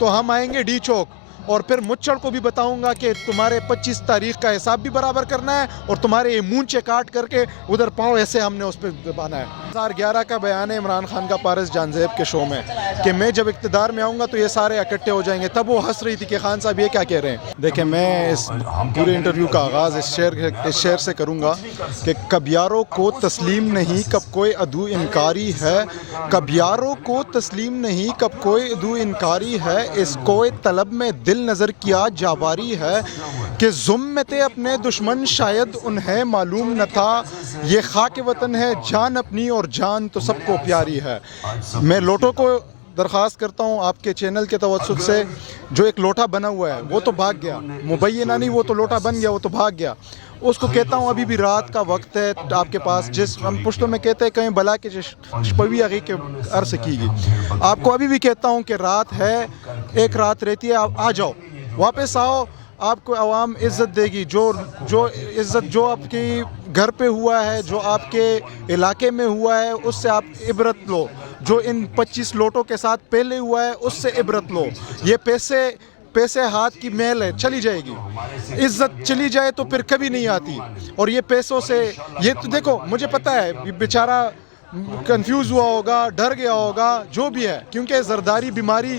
تو ہم آئیں گے ڈی چوک اور پھر مچھڑ کو بھی بتاؤں گا کہ تمہارے 25 تاریخ کا حساب بھی برابر کرنا ہے اور تمہارے یہ مونچے کاٹ کر کے ادھر پاؤں ایسے ہم نے اس پہ دبانا ہے. 2011 کا بیان ہے عمران خان کا پارس جانزیب کے شو میں کہ میں جب اقتدار میں آؤں گا تو یہ سارے اکٹھے ہو جائیں گے. تب وہ ہنس رہی تھی کہ خان صاحب یہ کیا کہہ رہے ہیں. دیکھیں میں اس پورے انٹرویو کا آغاز اس شعر سے کروں گا کہ کب یاروں کو تسلیم نہیں کب کوئی عدو انکاری ہے, کب یاروں کو تسلیم نہیں کب کوئی عدو انکاری ہے, اس کوئی طلب میں دل نظر کیا جاواری ہے کہ ذمت اپنے دشمن شاید انہیں معلوم نہ تھا, یہ خاک وطن ہے جان اپنی اور جان تو سب کو پیاری ہے. میں لوٹوں کو درخواست کرتا ہوں آپ کے چینل کے توسط سے, جو ایک لوٹا بنا ہوا ہے وہ تو بھاگ گیا, مبینہ نہیں وہ تو لوٹا بن گیا, وہ تو بھاگ گیا. اس کو کہتا ہوں ابھی بھی رات کا وقت ہے آپ کے پاس, جس ہم پشتوں میں کہتے ہیں کہیں بلا کے چشپوی آگی کے عرض کی گی. آپ کو ابھی بھی کہتا ہوں کہ رات ہے, ایک رات رہتی ہے, آپ آ جاؤ, واپس آؤ, آپ کو عوام عزت دے گی. جو عزت جو آپ کی گھر پہ ہوا ہے, جو آپ کے علاقے میں ہوا ہے, اس سے آپ عبرت لو. جو ان 25 لوٹوں کے ساتھ پہلے ہوا ہے اس سے عبرت لو. یہ پیسے ہاتھ کی میل ہے, چلی جائے گی. عزت چلی جائے تو پھر کبھی نہیں آتی. اور یہ پیسوں سے, یہ تو دیکھو مجھے پتہ ہے بیچارہ کنفیوز ہوا ہوگا, ڈر گیا ہوگا, جو بھی ہے, کیونکہ زرداری بیماری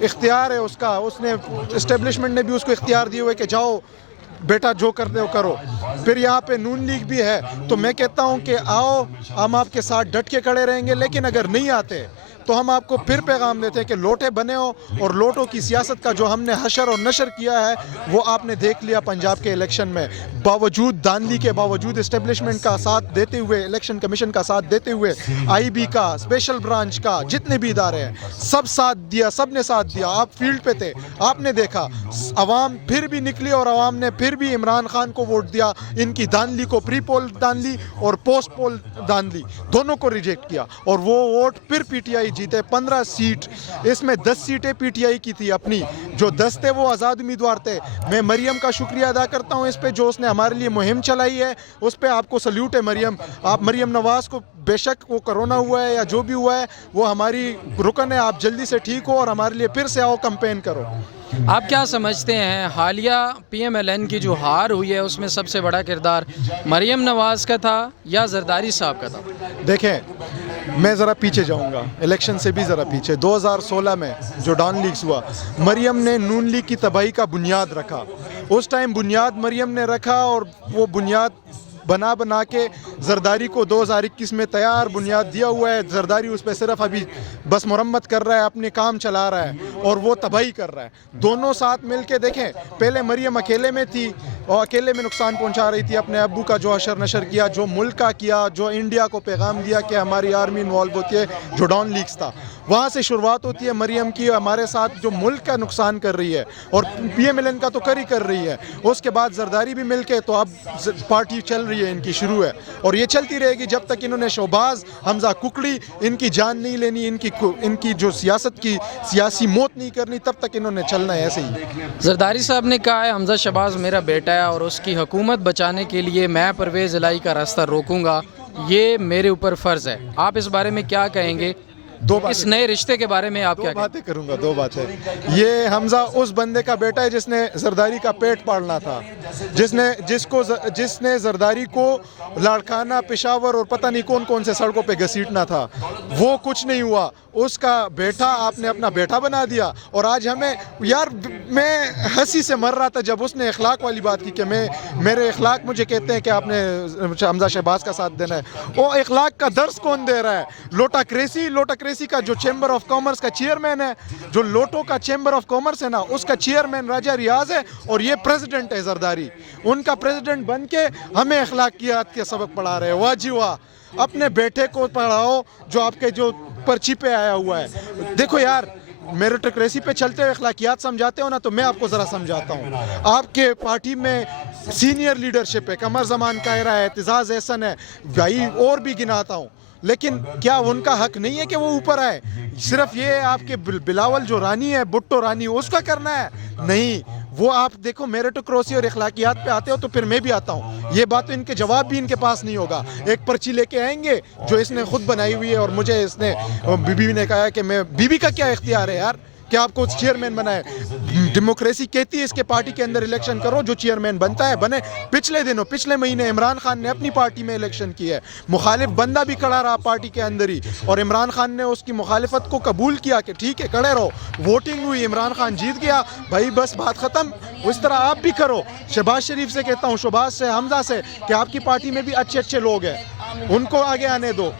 اختیار ہے اس کا, اس نے اسٹیبلشمنٹ نے بھی اس کو اختیار دیے ہوئے کہ جاؤ بیٹا جو کرتے ہو کرو. پھر یہاں پہ نون لیگ بھی ہے, تو میں کہتا ہوں کہ آؤ ہم آپ کے ساتھ ڈٹ کے کھڑے رہیں گے. لیکن اگر نہیں آتے تو ہم آپ کو پھر پیغام دیتے ہیں کہ لوٹے بنے ہو, اور لوٹوں کی سیاست کا جو ہم نے حشر اور نشر کیا ہے وہ آپ نے دیکھ لیا پنجاب کے الیکشن میں. باوجود دھاندلی کے, باوجود اسٹیبلشمنٹ کا ساتھ دیتے ہوئے, الیکشن کمیشن کا ساتھ دیتے ہوئے, آئی بی کا, اسپیشل برانچ کا, جتنے بھی ادارے ہیں سب ساتھ دیا, سب نے ساتھ دیا. آپ فیلڈ پہ تھے, آپ نے دیکھا عوام پھر بھی نکلی اور عوام نے پھر بھی عمران خان کو ووٹ دیا. ان کی دھاندلی کو, پری پول دھاندلی اور پوسٹ پول دھاندلی دونوں کو ریجیکٹ کیا, اور وہ ووٹ پھر پی ٹی آئی جیتے. 15 سیٹ, اس میں 10 سیٹیں پی ٹی آئی کی تھی اپنی, جو 10 تھے وہ آزاد امیدوار تھے. میں مریم کا شکریہ ادا کرتا ہوں اس پہ, جو اس نے ہمارے لیے مہم چلائی ہے, اس پہ آپ کو سلیوٹ ہے مریم. آپ مریم نواز کو, بے شک وہ کرونا ہوا ہے یا جو بھی ہوا ہے وہ ہماری رکن ہے, آپ جلدی سے ٹھیک ہو اور ہمارے لیے پھر سے آؤ, کمپین کرو. آپ کیا سمجھتے ہیں حالیہ پی ایم ایل این کی جو ہار ہوئی ہے اس میں سب سے بڑا کردار مریم نواز کا تھا یا زرداری صاحب کا تھا؟ دیکھیں میں ذرا پیچھے جاؤں گا, الیکشن سے بھی ذرا پیچھے. 2016 میں جو ڈان لیگز ہوا, مریم نے نون لیگ کی تباہی کا بنیاد رکھا. اس ٹائم بنیاد مریم نے رکھا, اور وہ بنیاد بنا کے زرداری کو 2021 میں تیار بنیاد دیا ہوا ہے. زرداری اس پہ صرف ابھی بس مرمت کر رہا ہے, اپنے کام چلا رہا ہے, اور وہ تباہی کر رہا ہے. دونوں ساتھ مل کے دیکھیں, پہلے مریم اکیلے میں تھی اور اکیلے میں نقصان پہنچا رہی تھی. اپنے ابو کا جو حشر نشر کیا, جو ملک کا کیا, جو انڈیا کو پیغام دیا کہ ہماری آرمی انوالو ہوتی ہے, جو ڈان لیگز تھا, وہاں سے شروعات ہوتی ہے مریم کی ہمارے ساتھ, جو ملک کا نقصان کر رہی ہے, اور پی ایم ایل این کا تو کر رہی ہے. اس کے بعد زرداری بھی مل کے, تو اب پارٹی چل رہی ہے, ان کی شروع ہے, اور یہ چلتی رہے گی جب تک انہوں نے شہباز حمزہ ککڑی ان کی جان نہیں لینی, ان کی جو سیاست کی سیاسی موت نہیں کرنی, تب تک انہوں نے چلنا ہے ایسے ہی. زرداری صاحب نے کہا ہے حمزہ شہباز میرا بیٹا ہے اور اس کی حکومت بچانے کے لیے میں پرویز الہی کا راستہ روکوں گا, یہ میرے اوپر فرض ہے. آپ اس بارے میں کیا کہیں گے؟ اس نئے رشتے کے بارے میں آپ کیا کہیں گے؟ دو باتیں کروں گا, 2 باتیں. یہ حمزہ اس بندے کا بیٹا ہے جس نے زرداری کا پیٹ پالنا تھا, جس نے زرداری کو لاڑکانہ, پشاور اور پتہ نہیں کون سے سڑکوں پہ گھسیٹنا تھا. وہ کچھ نہیں ہوا, اس کا بیٹا آپ نے اپنا بیٹا بنا دیا. اور آج ہمیں یار, میں ہنسی سے مر رہا تھا جب اس نے اخلاق والی بات کی کہ میرے اخلاق مجھے کہتے ہیں کہ آپ نے حمزہ شہباز کا ساتھ دینا ہے. وہ اخلاق کا درس کون دے رہا ہے؟ لوٹا کریسی کا جو چیمبر آف کامرس کا چیئرمین ہے, جو لوٹو کا چیمبر آف کامرس ہے نا, اس کا چیئرمین راجہ ریاض ہے, اور یہ پریزیڈنٹ ہے زرداری. ان کا پریزیڈنٹ بن کے ہمیں اخلاقیات کے سبق پڑھا رہے ہیں. واہ جی واہ, اپنے بیٹے کو پڑھاؤ جو آپ کے جو پرچی پہ آیا ہوا ہے. دیکھو یار, میریٹوکریسی پہ چلتے ہوئے اخلاقیات سمجھاتے ہو نا, تو میں آپ کو ذرا سمجھاتا ہوں. آپ کے پارٹی میں سینئر لیڈرشپ ہے, قمر زمان قاہرہ ہے, اعتزاز احسن ہے, بھائی اور بھی گناتا ہوں, لیکن کیا ان کا حق نہیں ہے کہ وہ اوپر آئے؟ صرف یہ آپ کے بلاول جو رانی ہے, بھٹو رانی, اس کا کرنا ہے؟ نہیں. وہ آپ دیکھو میریٹوکریسی اور اخلاقیات پہ آتے ہو تو پھر میں بھی آتا ہوں. یہ بات تو ان کے جواب بھی ان کے پاس نہیں ہوگا. ایک پرچی لے کے آئیں گے جو اس نے خود بنائی ہوئی ہے, اور مجھے اس نے بیوی نے کہا ہے کہ میں, بیوی کا کیا اختیار ہے یار, कि आपको चेयरमैन बनाए। डेमोक्रेसी कहती है इसके पार्टी के अंदर इलेक्शन करो, जो चेयरमैन बनता है बने। पिछले महीने इमरान खान ने अपनी पार्टी में इलेक्शन किया है, मुखालिफ बंदा भी खड़ा रहा पार्टी के अंदर ही, और इमरान खान ने उसकी मुखालिफत को कबूल किया कि ठीक है खड़े रहो। वोटिंग हुई, इमरान खान जीत गया, भाई बस बात ख़त्म। उस तरह आप भी करो। शहबाज शरीफ से कहता हूँ, शहबाज से, हमजा से, कि आपकी पार्टी में भी अच्छे लोग हैं, उनको आगे आने दो।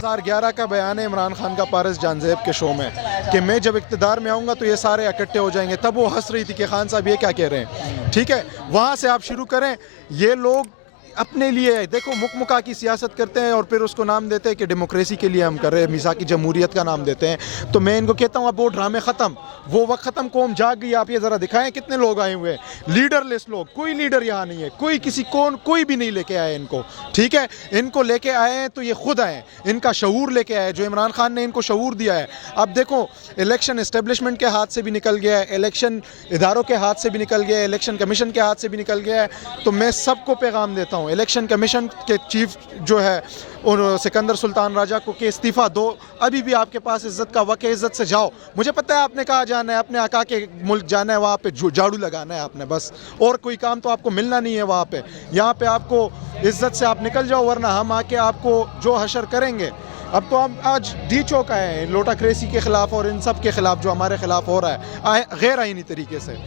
2011 का बयान है इमरान खान का पारस जानजेब के शो में कि मैं जब इक़्तिदार में आऊँगा तो ये सारे इकट्ठे हो जाएंगे। तब वो हंस रही थी कि खान साहब ये क्या कह रहे हैं। ठीक है, वहाँ से आप शुरू करें। ये लोग अपने लिए देखो मुकमुका की सियासत करते हैं और फिर उसको नाम देते हैं कि डेमोक्रेसी के लिए हम कर रहे हैं, मिसा की जमहूरियत का नाम देते हैं। तो मैं इनको कहता हूँ अब वो ड्रामे ख़त्म, वो वक्त ख़त्म, कौम जाग गई। आप ये ज़रा दिखाएं कितने लोग आए हुए हैं, लीडरलेस लोग, कोई लीडर यहाँ नहीं है, कोई भी नहीं लेके आए इनको। ठीक है, इनको लेके आए हैं तो ये खुद आए, इनका शऊर लेके आए, जो इमरान खान ने इनको शऊर दिया है। अब देखो इलेक्शन इस्टेब्लिशमेंट के हाथ से भी निकल गया है, इलेक्शन इदारों के हाथ से भी निकल गया है, इलेक्शन कमीशन के हाथ से भी निकल गया है। तो मैं सबको पैगाम देता हूँ, इलेक्शन कमीशन के चीफ जो है सिकंदर सुल्तान राजा को कि इस्तीफ़ा दो। अभी भी आपके पास इज़्ज़त का वक़्त है, इज़्ज़त से जाओ। मुझे पता है आपने कहाँ जाना है, अपने आका के मुल्क जाना है, वहाँ पे झाड़ू लगाना है आपने बस, और कोई काम तो आपको मिलना नहीं है वहाँ पे। यहाँ पे आपको इज़्ज़त से आप निकल जाओ, वरना हम आके आपको जो हशर करेंगे। अब तो हम आज डी चौक आए हैं लोटाक्रेसी के ख़िलाफ़ और इन सब के ख़िलाफ़ जो हमारे ख़िलाफ़ हो रहा है गैर आईनी तरीके से।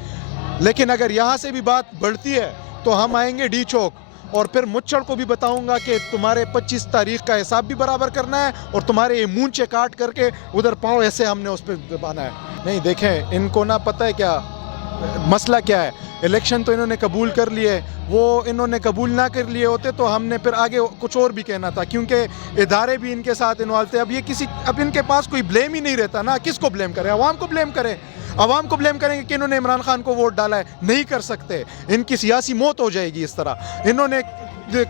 लेकिन अगर यहाँ से भी बात बढ़ती है तो हम आएंगे डी चौक, और फिर मुच्छड़ को भी बताऊंगा कि तुम्हारे 25 तारीख का हिसाब भी बराबर करना है, और तुम्हारे ये मूंछे काट करके उधर पाँव ऐसे हमने उस पर दबाना है। नहीं, देखें इनको ना पता है क्या मसला क्या है। इलेक्शन तो इन्होंने कबूल कर लिए, वो इन्होंने कबूल ना कर लिए होते तो हमने फिर आगे कुछ और भी कहना था, क्योंकि इदारे भी इनके साथ इन्वॉल्व थे। अब इनके पास कोई ब्लेम ही नहीं रहता ना, किसको ब्लेम करें? अवाम को ब्लेम करें। अवाम को ब्लेम करेंगे कि इन्होंने इमरान खान को वोट डाला है, नहीं कर सकते। इनकी सियासी मौत हो जाएगी इस तरह। इन्होंने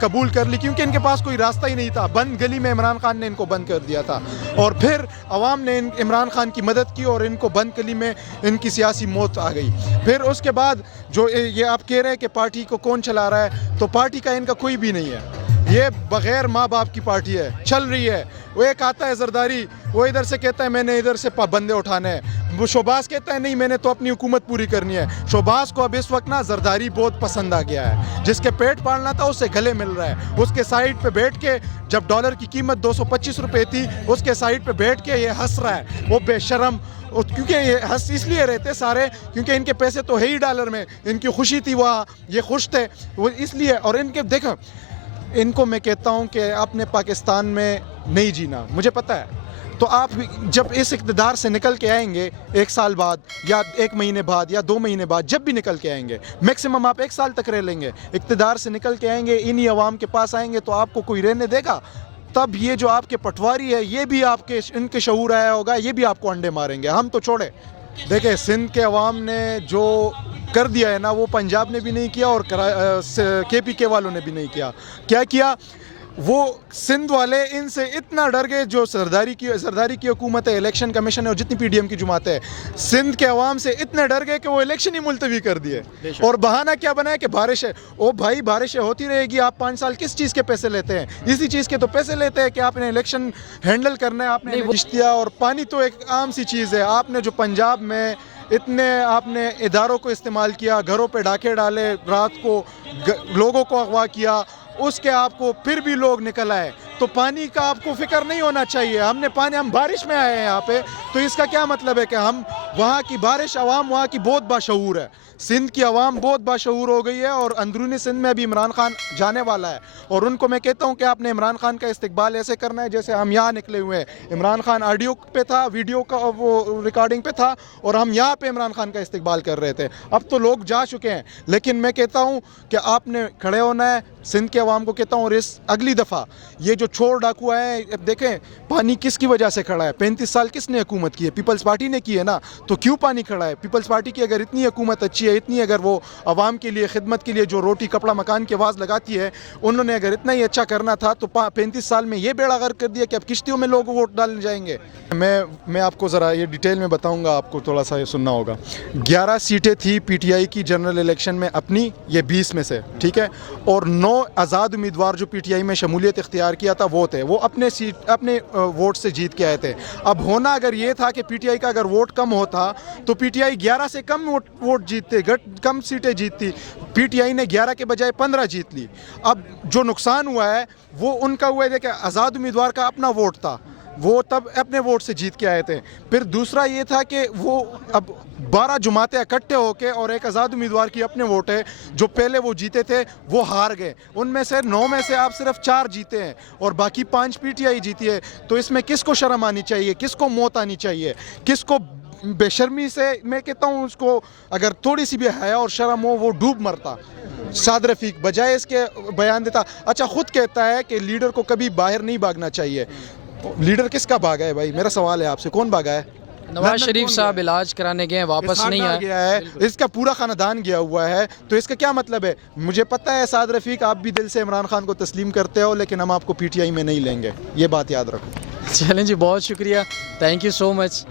कबूल कर ली क्योंकि इनके पास कोई रास्ता ही नहीं था, बंद गली में इमरान खान ने इनको बंद कर दिया था, और फिर अवाम ने इमरान खान की मदद की और इनको बंद गली में इनकी सियासी मौत आ गई। फिर उसके बाद जो ये आप कह रहे हैं कि पार्टी को कौन चला रहा है, तो पार्टी का इनका कोई भी नहीं है। ये बग़ैर माँ बाप की पार्टी है, चल रही है। वो एक आता है जरदारी, वो इधर से कहता है मैंने इधर से बंदे उठाने हैं, वो शोबाज कहता है नहीं मैंने तो अपनी हुकूमत पूरी करनी है। शोबाज को अब इस वक्त ना जरदारी बहुत पसंद आ गया है, जिसके पेट पालना था उससे गले मिल रहा है। उसके साइड पे बैठ के, जब डॉलर की कीमत 225 रुपये थी, उसके साइड पे बैठ के ये हंस रहा है, वो बेशरम। क्योंकि ये हंस इसलिए रहते सारे क्योंकि इनके पैसे तो है ही डॉलर में, इनकी खुशी थी वहाँ, ये खुश थे वो इसलिए। और इनके देखो, इनको मैं कहता हूँ कि आपने पाकिस्तान में नहीं जीना, मुझे पता है। तो आप जब इस इक़्तिदार से निकल के आएंगे 1 साल बाद या 1 महीने बाद या 2 महीने बाद, जब भी निकल के आएंगे, मैक्सिमम आप 1 साल तक रह लेंगे, इक़्तिदार से निकल के आएंगे, इन्हीं अवाम के पास आएंगे, तो आपको कोई रहने देगा? तब ये जो आपके पटवारी है, ये भी आपके इनके शऊर आया होगा, ये भी आपको अंडे मारेंगे। हम तो छोड़े। देखिए सिंध के अवाम ने जो कर दिया है ना, वो पंजाब ने भी नहीं किया और KPK वालों ने भी नहीं किया। क्या किया? वो सिंध वाले इनसे इतना डर गए, जो सरदारी की हुकूमत है, इलेक्शन कमीशन है और जितनी PDM की जुमात है, सिंध के अवाम से इतने डर गए कि वो इलेक्शन ही मुलतवी कर दिए। और बहाना क्या बनाया कि बारिश है। ओ भाई बारिशें होती रहेगी, आप 5 साल किस चीज़ के पैसे लेते हैं? इसी चीज़ के तो पैसे लेते हैं कि आपने इलेक्शन हैंडल करना है, आपने किश्तियाँ और पानी तो एक आम सी चीज़ है। आपने जो पंजाब में इतने आपने इदारों को इस्तेमाल किया, घरों पे डाके डाले, रात को लोगों को अगवा किया, उसके आपको फिर भी लोग निकल आए। तो पानी का आपको फिक्र नहीं होना चाहिए। हम बारिश में आए हैं यहाँ पे, तो इसका क्या मतलब है कि हम वहाँ की बारिश, अवाम वहाँ की बहुत बाशऊर है। सिंध की अवाम बहुत बाशऊर हो गई है, और अंदरूनी सिंध में भी इमरान खान जाने वाला है। और उनको मैं कहता हूँ कि आपने इमरान खान का इस्तकबाल ऐसे करना है जैसे हम यहाँ निकले हुए हैं। इमरान खान ऑडियो पे था, वीडियो का वो रिकॉर्डिंग पे था, और हम यहाँ पे इमरान खान का इस्तकबाल कर रहे थे। अब तो लोग जा चुके हैं, लेकिन मैं कहता हूँ कि आपने खड़े होना है। सिंध के अवाम को कहता हूँ, और इस अगली दफ़ा ये जो चोर डाकू आए, अब देखें पानी किसकी वजह से खड़ा है। 35 साल किसने हुकूमत की है? पीपल्स पार्टी ने की है ना। तो क्यों पानी खड़ा है? पीपल्स पार्टी की अगर इतनी हुकूमत अच्छी है, इतनी अगर वो अवाम के लिए खिदमत के लिए जो रोटी कपड़ा मकान की आवाज़ लगाती है, उन्होंने अगर इतना ही अच्छा करना था तो 35 साल में ये बेड़ा गर्क कर दिया कि अब किश्तियों में लोग वोट डालने जाएंगे। मैं आपको ज़रा ये डिटेल में बताऊँगा, आपको थोड़ा सा ये सुनना होगा। 11 सीटें थी PTI की जनरल इलेक्शन में अपनी, ये 20 में से, ठीक है, और 9 आज़ाद उम्मीदवार जो PTI में शमूलियत इख्तियार किया था वो थे, वो अपने वोट से जीत के आए थे। अब होना अगर ये था कि PTI का अगर वोट कम होता तो PTI 11 से कम वोट जीतते, कम सीटें जीतती। PTI ने 11 के बजाय 15 जीत ली। अब जो नुकसान हुआ है वो उनका हुआ है कि आज़ाद उम्मीदवार का अपना वोट था, वो तब अपने वोट से जीत के आए थे। फिर दूसरा ये था कि वो अब 12 जमातें इकट्ठे होके और एक आज़ाद उम्मीदवार की अपने वोट है, जो पहले वो जीते थे वो हार गए। उनमें से 9 में से आप सिर्फ 4 जीते हैं और बाकी 5 PTI जीती है। तो इसमें किसको शर्म आनी चाहिए, किसको मौत आनी चाहिए, किसको बेशर्मी से, मैं कहता हूँ उसको अगर थोड़ी सी भी हया और शर्म हो वो डूब मरता। साद रफ़ीक बजाय इसके बयान देता। अच्छा, खुद कहता है कि लीडर को कभी बाहर नहीं भागना चाहिए। लीडर किसका भागा है भाई, मेरा सवाल है आपसे, कौन भागा है? नवाज शरीफ साहब इलाज कराने गए, वापस नहीं आए। गया है, इसका पूरा खानदान गया हुआ है, तो इसका क्या मतलब है? मुझे पता है साद रफ़ीक आप भी दिल से इमरान खान को तस्लीम करते हो, लेकिन हम आपको PTI में नहीं लेंगे, ये बात याद रखो। चलें जी, बहुत शुक्रिया, थैंक यू सो मच।